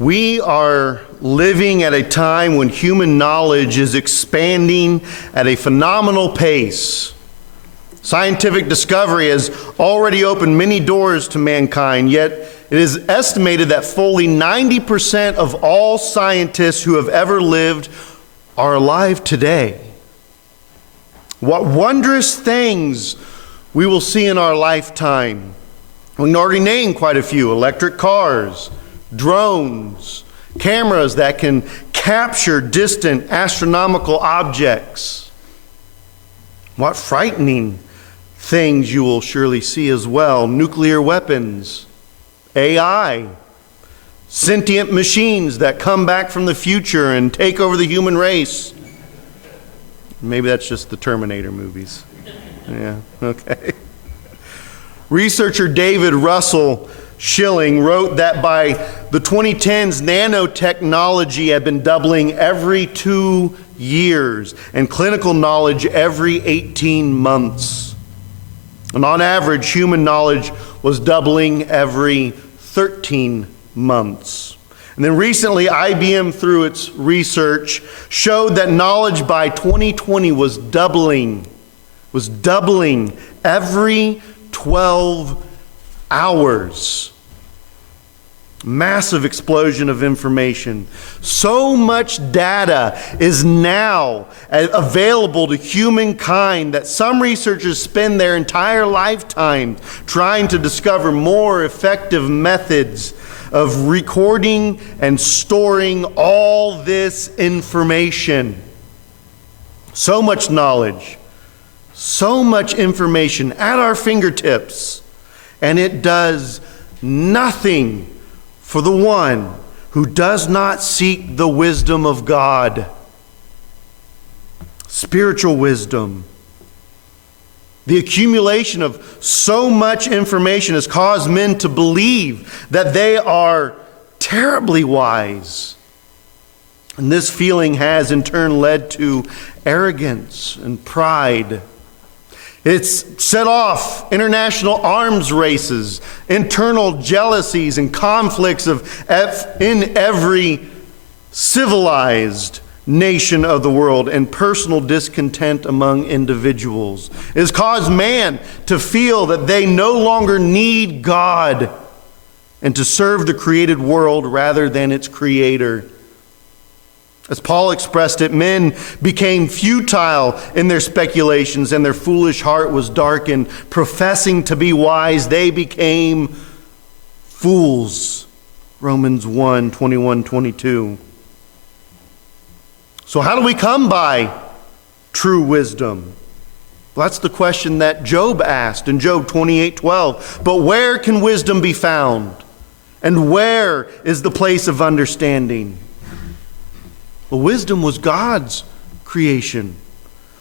We are living at a time when human knowledge is expanding at a phenomenal pace. Scientific discovery has already opened many doors to mankind, yet it is estimated that fully 90% of all scientists who have ever lived are alive today. What wondrous things we will see in our lifetime. We can already name quite a few: electric cars, drones, cameras that can capture distant astronomical objects. What frightening things you will surely see as well: nuclear weapons, AI, sentient machines that come back from the future and take over the human race. Maybe that's just the Terminator movies. Yeah, okay. Researcher David Russell Schilling wrote that by the 2010s, nanotechnology had been doubling every 2 years and clinical knowledge every 18 months. And on average, human knowledge was doubling every 13 months. And then recently, IBM, through its research, showed that knowledge by 2020 was doubling every 12 hours. Massive explosion of information. So much data is now available to humankind that some researchers spend their entire lifetime trying to discover more effective methods of recording and storing all this information. So much knowledge, so much information at our fingertips, and it does nothing for the one who does not seek the wisdom of God. Spiritual wisdom. The accumulation of so much information has caused men to believe that they are terribly wise. And this feeling has in turn led to arrogance and pride. It's set off international arms races, internal jealousies and conflicts in every civilized nation of the world, and personal discontent among individuals. It has caused man to feel that they no longer need God and to serve the created world rather than its creator. As Paul expressed it, men became futile in their speculations, and their foolish heart was darkened. Professing to be wise, they became fools. Romans 1, 21, 22. So how do we come by true wisdom? Well, that's the question that Job asked in Job 28:12. But where can wisdom be found? And where is the place of understanding? Well, wisdom was God's creation.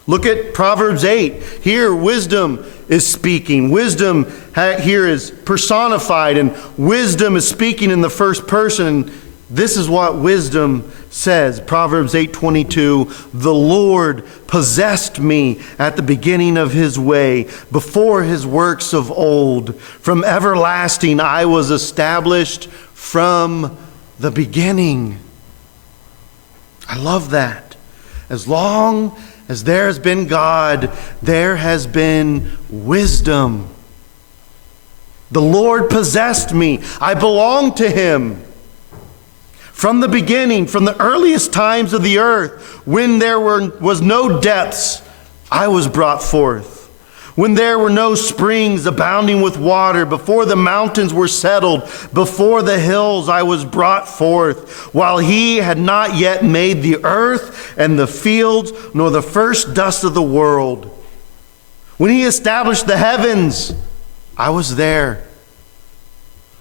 Look at Proverbs 8. Here, wisdom is speaking. Wisdom here is personified, and wisdom is speaking in the first person. And this is what wisdom says. Proverbs 8:22, the Lord possessed me at the beginning of his way, before his works of old. From everlasting I was established from the beginning. I love that. As long as there has been God, there has been wisdom. The Lord possessed me. I belong to him. From the beginning, from the earliest times of the earth, when there was no depths, I was brought forth. When there were no springs abounding with water, before the mountains were settled, before the hills I was brought forth, while he had not yet made the earth and the fields, nor the first dust of the world. When he established the heavens, I was there.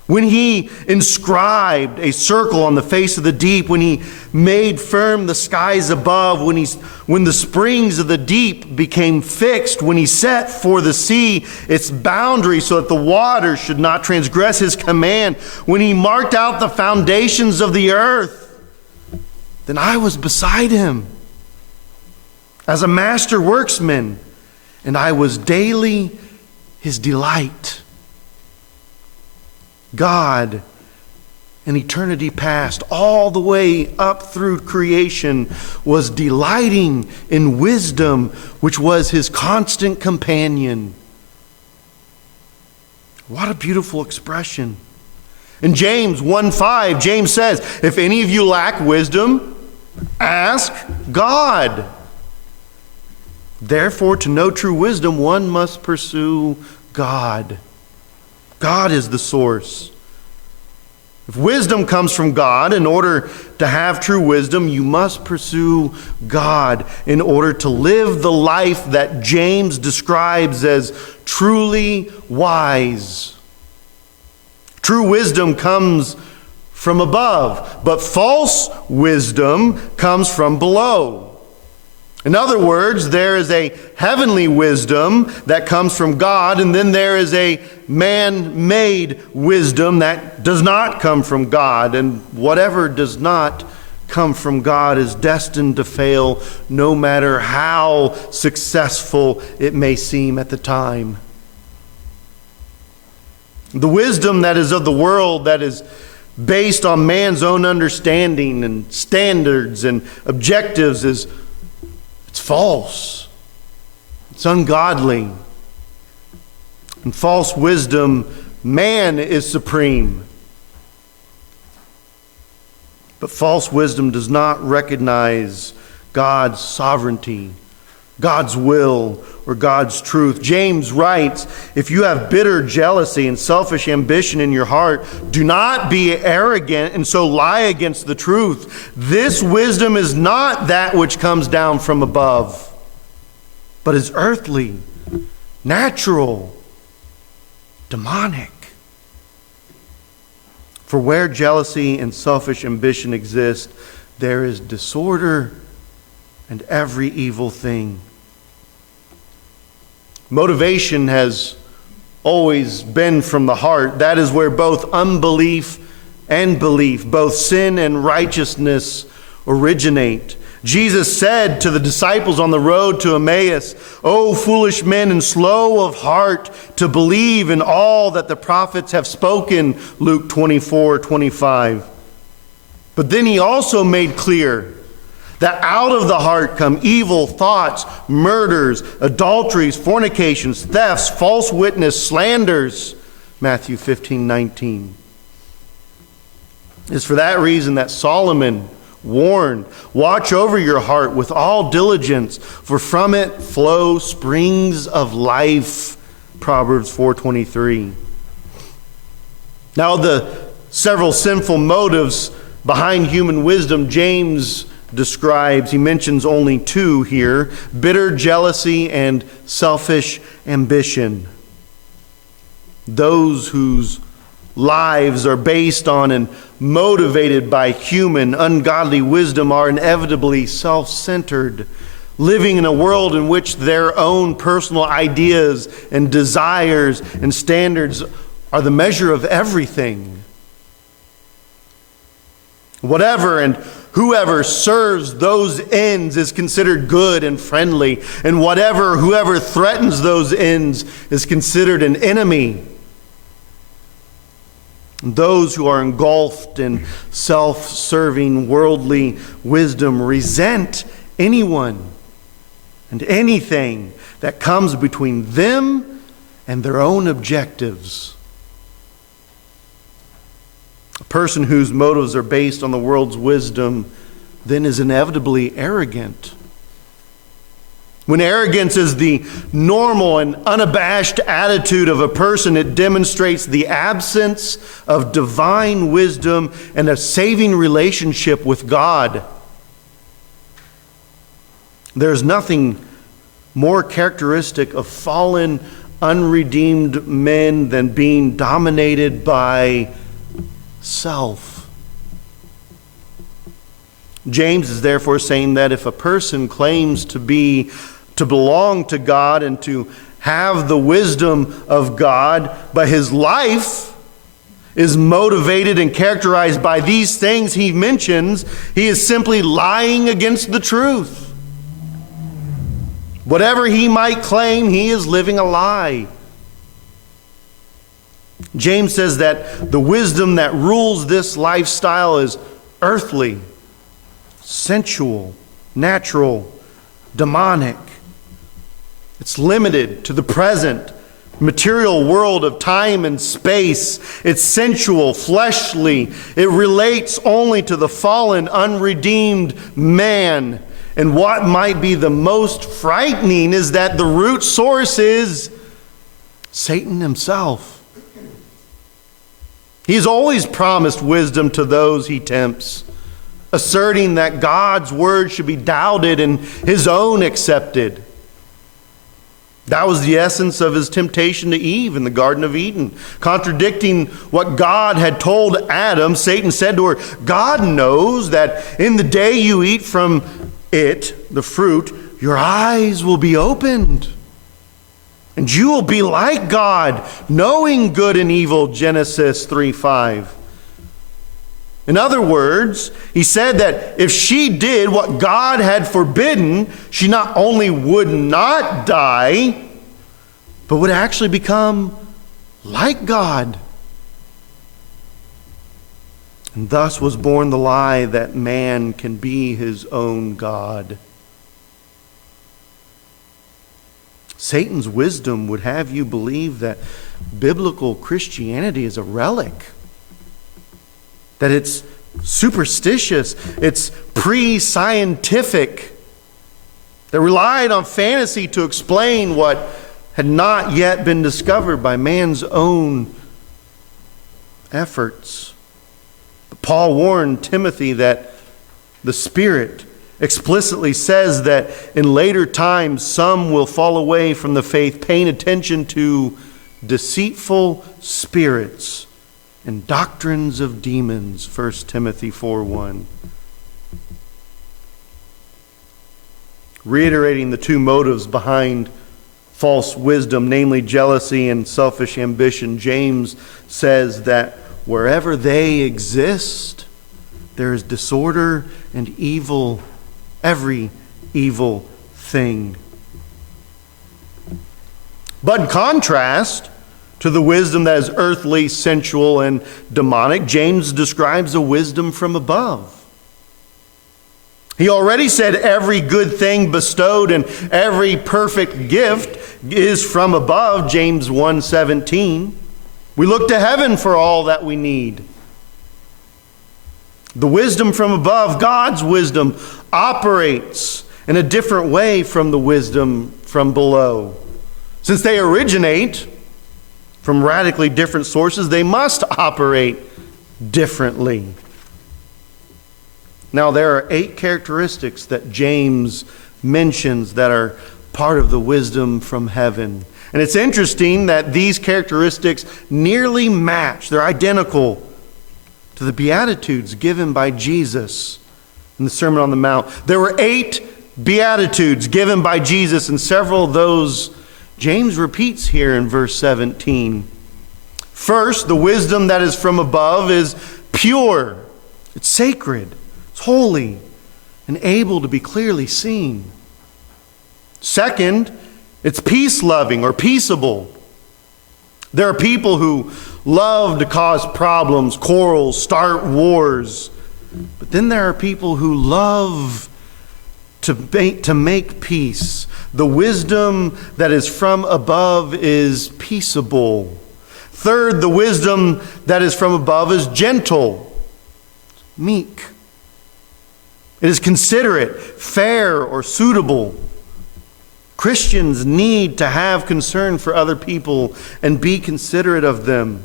When he inscribed a circle on the face of the deep, when he made firm the skies above, when the springs of the deep became fixed, when he set for the sea its boundary so that the waters should not transgress his command, when he marked out the foundations of the earth, then I was beside him as a master workman, and I was daily his delight. God in eternity past, all the way up through creation, was delighting in wisdom, which was his constant companion. What a beautiful expression. In James 1:5, James says, if any of you lack wisdom, ask God. Therefore, to know true wisdom, one must pursue God. God is the source. If wisdom comes from God, in order to have true wisdom, you must pursue God in order to live the life that James describes as truly wise. True wisdom comes from above, but false wisdom comes from below. In other words, there is a heavenly wisdom that comes from God, and then there is a man-made wisdom that does not come from God. And whatever does not come from God is destined to fail, no matter how successful it may seem at the time. The wisdom that is of the world, that is based on man's own understanding and standards and objectives, it's false. It's ungodly. In false wisdom, man is supreme. But false wisdom does not recognize God's sovereignty, God's will, or God's truth. James writes, if you have bitter jealousy and selfish ambition in your heart, do not be arrogant and so lie against the truth. This wisdom is not that which comes down from above, but is earthly, natural, demonic. For where jealousy and selfish ambition exist, there is disorder and every evil thing. Motivation has always been from the heart. That is where both unbelief and belief, both sin and righteousness, originate. Jesus said to the disciples on the road to Emmaus, "O foolish men and slow of heart to believe in all that the prophets have spoken," Luke 24:25. But then he also made clear that out of the heart come evil thoughts, murders, adulteries, fornications, thefts, false witness, slanders, Matthew 15:19. It's for that reason that Solomon warned, "Watch over your heart with all diligence, for from it flow springs of life," Proverbs 4:23. Now, the several sinful motives behind human wisdom James describes, he mentions only two here: bitter jealousy and selfish ambition. Those whose lives are based on and motivated by human, ungodly wisdom are inevitably self-centered, living in a world in which their own personal ideas and desires and standards are the measure of everything. Whatever and whoever serves those ends is considered good and friendly, and whoever threatens those ends is considered an enemy. Those who are engulfed in self-serving worldly wisdom resent anyone and anything that comes between them and their own objectives. A person whose motives are based on the world's wisdom then is inevitably arrogant. When arrogance is the normal and unabashed attitude of a person, it demonstrates the absence of divine wisdom and a saving relationship with God. There's nothing more characteristic of fallen, unredeemed men than being dominated by self. James is therefore saying that if a person claims to belong to God and to have the wisdom of God, but his life is motivated and characterized by these things he mentions, he is simply lying against the truth. Whatever he might claim, he is living a lie. James says that the wisdom that rules this lifestyle is earthly, sensual, natural, demonic. It's limited to the present material world of time and space. It's sensual, fleshly. It relates only to the fallen, unredeemed man. And what might be the most frightening is that the root source is Satan himself. He's always promised wisdom to those he tempts, asserting that God's word should be doubted and his own accepted. That was the essence of his temptation to Eve in the Garden of Eden. Contradicting what God had told Adam, Satan said to her, God knows that in the day you eat from it, the fruit, your eyes will be opened. And you will be like God, knowing good and evil, Genesis 3:5. In other words, he said that if she did what God had forbidden, she not only would not die, but would actually become like God. And thus was born the lie that man can be his own God. Satan's wisdom would have you believe that biblical Christianity is a relic, that it's superstitious, it's pre-scientific, that relied on fantasy to explain what had not yet been discovered by man's own efforts. But Paul warned Timothy that the Spirit explicitly says that in later times some will fall away from the faith, paying attention to deceitful spirits and doctrines of demons, 1 Timothy 4:1. Reiterating the two motives behind false wisdom, namely jealousy and selfish ambition, James says that wherever they exist, there is disorder and evil, every evil thing. But in contrast to the wisdom that is earthly, sensual, and demonic, James describes a wisdom from above. He already said every good thing bestowed and every perfect gift is from above, James 1:17. We look to heaven for all that we need. The wisdom from above, God's wisdom, operates in a different way from the wisdom from below. Since they originate from radically different sources, they must operate differently. Now, there are 8 characteristics that James mentions that are part of the wisdom from heaven. And it's interesting that these characteristics nearly match, they're identical to the Beatitudes given by Jesus in the Sermon on the Mount. There were 8 Beatitudes given by Jesus, and several of those James repeats here in verse 17. First, the wisdom that is from above is pure. It's sacred. It's holy and able to be clearly seen. Second, it's peace-loving or peaceable. There are people who love to cause problems, quarrels, start wars. But then there are people who love to make peace. The wisdom that is from above is peaceable. Third, the wisdom that is from above is gentle, meek. It is considerate, fair, or suitable. Christians need to have concern for other people and be considerate of them.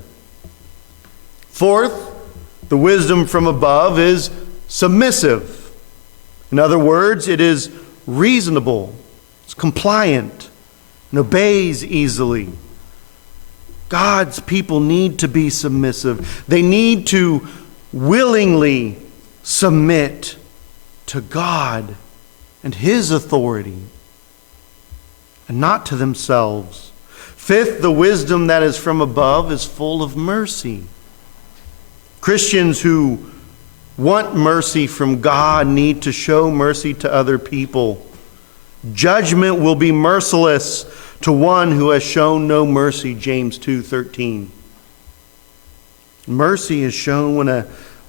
Fourth, the wisdom from above is submissive. In other words, it is reasonable, it's compliant, and obeys easily. God's people need to be submissive. They need to willingly submit to God and His authority, and not to themselves. Fifth, the wisdom that is from above is full of mercy. Christians who want mercy from God need to show mercy to other people. Judgment will be merciless to one who has shown no mercy, James 2:13. Mercy is shown when a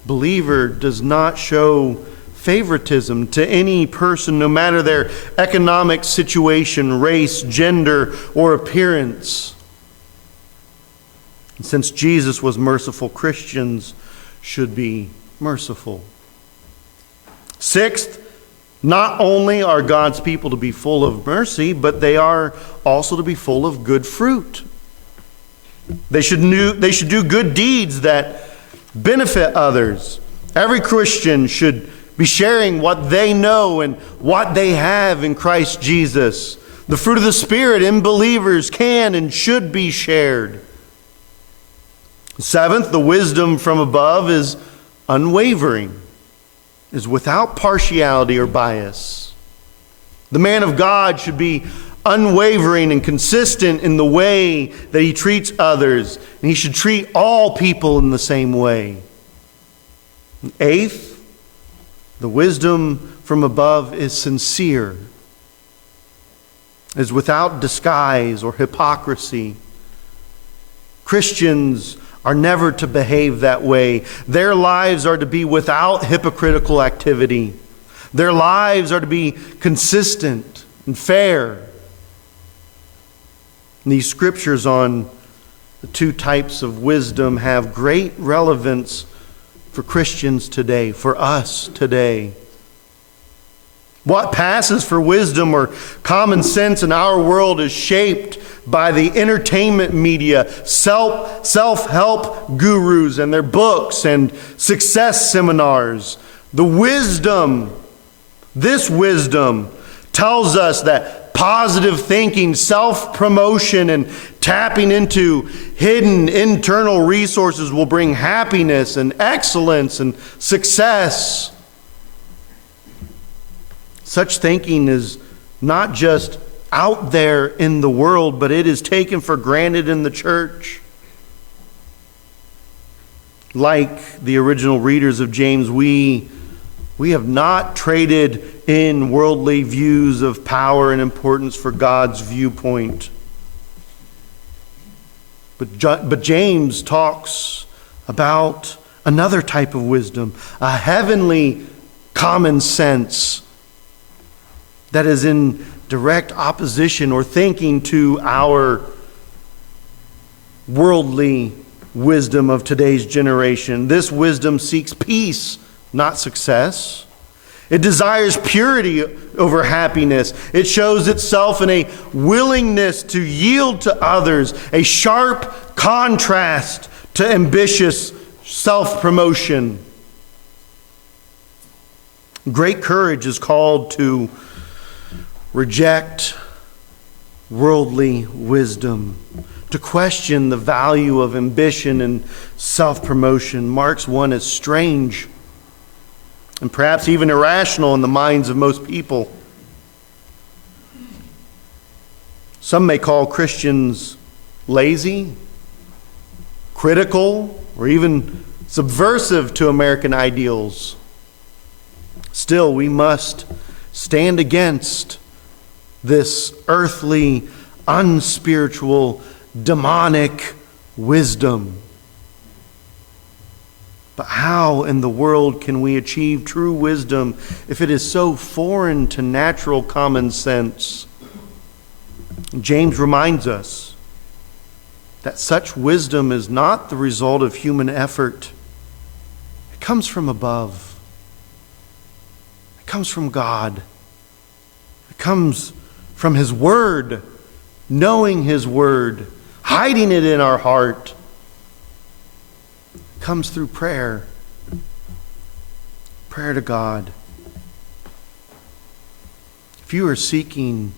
believer does not show favoritism to any person, no matter their economic situation, race, gender, or appearance. And since Jesus was merciful, Christians should be merciful. Sixth, not only are God's people to be full of mercy, but they are also to be full of good fruit. They should do good deeds that benefit others. Every Christian should be sharing what they know and what they have in Christ Jesus. The fruit of the Spirit in believers can and should be shared. Seventh, the wisdom from above is unwavering, is without partiality or bias. The man of God should be unwavering and consistent in the way that he treats others, and he should treat all people in the same way. And eighth, the wisdom from above is sincere, is without disguise or hypocrisy. Christians are never to behave that way. Their lives are to be without hypocritical activity. Their lives are to be consistent and fair. And these scriptures on the two types of wisdom have great relevance for Christians today, for us today. What passes for wisdom or common sense in our world is shaped by the entertainment media, self-help gurus and their books and success seminars. The wisdom, this wisdom, tells us that positive thinking, self-promotion, and tapping into hidden internal resources will bring happiness and excellence and success. Such thinking is not just out there in the world, but it is taken for granted in the church. Like the original readers of James, we have not traded in worldly views of power and importance for God's viewpoint. But James talks about another type of wisdom, a heavenly common sense that is in direct opposition or thinking to our worldly wisdom of today's generation. This wisdom seeks peace, not success. It desires purity over happiness. It shows itself in a willingness to yield to others, a sharp contrast to ambitious self-promotion. Great courage is called to reject worldly wisdom, to question the value of ambition and self-promotion. Marks one as strange and perhaps even irrational in the minds of most people. Some may call Christians lazy, critical, or even subversive to American ideals. Still, we must stand against this earthly, unspiritual, demonic wisdom. But how in the world can we achieve true wisdom if it is so foreign to natural common sense? James reminds us that such wisdom is not the result of human effort. It comes from above. It comes from God. It comes from His Word, knowing His Word, hiding it in our heart. It comes through prayer. Prayer to God. If you are seeking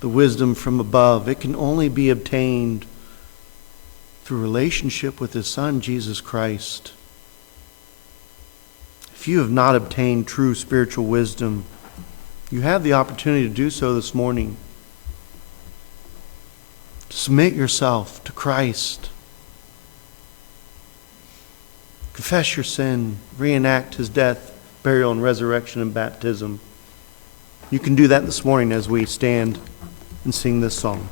the wisdom from above, it can only be obtained through relationship with His Son, Jesus Christ. If you have not obtained true spiritual wisdom, you have the opportunity to do so this morning. Submit yourself to Christ. Confess your sin. Reenact His death, burial, and resurrection and baptism. You can do that this morning as we stand and sing this song.